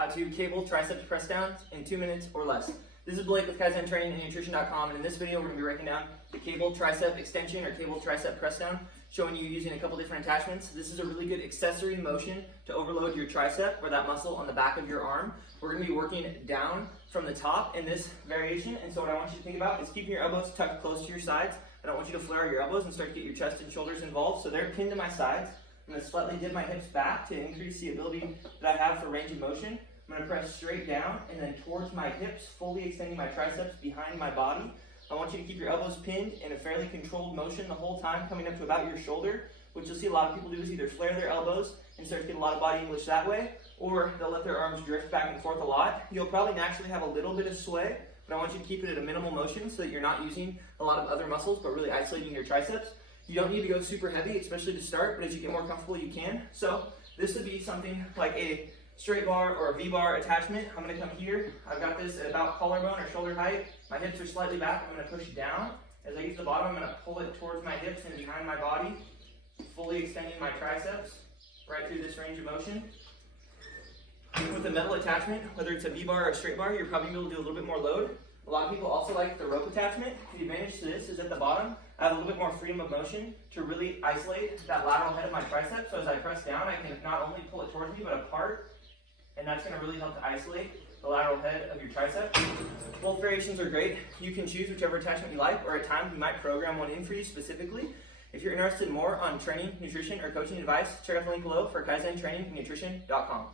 how to cable triceps press down in 2 minutes or less. This is Blake with Kaizen Training and Nutrition.com, and in this video we're going to be breaking down the cable tricep extension or cable tricep press down, showing you using a couple different attachments. This is a really good accessory motion to overload your tricep, or that muscle on the back of your arm. We're going to be working down from the top in this variation, and so what I want you to think about is keeping your elbows tucked close to your sides. I don't want you to flare out your elbows and start to get your chest and shoulders involved, so they're pinned to my sides. I'm going to slightly dip my hips back to increase the ability that I have for range of motion. I'm going to press straight down and then towards my hips, fully extending my triceps behind my body. I want you to keep your elbows pinned in a fairly controlled motion the whole time, coming up to about your shoulder. What you'll see a lot of people do is either flare their elbows and start to get a lot of body English that way, or they'll let their arms drift back and forth a lot. You'll probably naturally have a little bit of sway, but I want you to keep it at a minimal motion so that you're not using a lot of other muscles, but really isolating your triceps. You don't need to go super heavy, especially to start, but as you get more comfortable, you can. So this would be something like a straight bar or a V-bar attachment. I'm going to come here. I've got this at about collarbone or shoulder height. My hips are slightly back. I'm going to push down. As I get to the bottom, I'm going to pull it towards my hips and behind my body, fully extending my triceps right through this range of motion. With a metal attachment, whether it's a V-bar or a straight bar, you're probably able to do a little bit more load. A lot of people also like the rope attachment. The advantage to this is at the bottom, I have a little bit more freedom of motion to really isolate that lateral head of my tricep. So as I press down, I can not only pull it towards me, but apart. And that's going to really help to isolate the lateral head of your tricep. Both variations are great. You can choose whichever attachment you like, or at times we might program one in for you specifically. If you're interested more on training, nutrition, or coaching advice, check out the link below for Kaizen Training and Nutrition.com.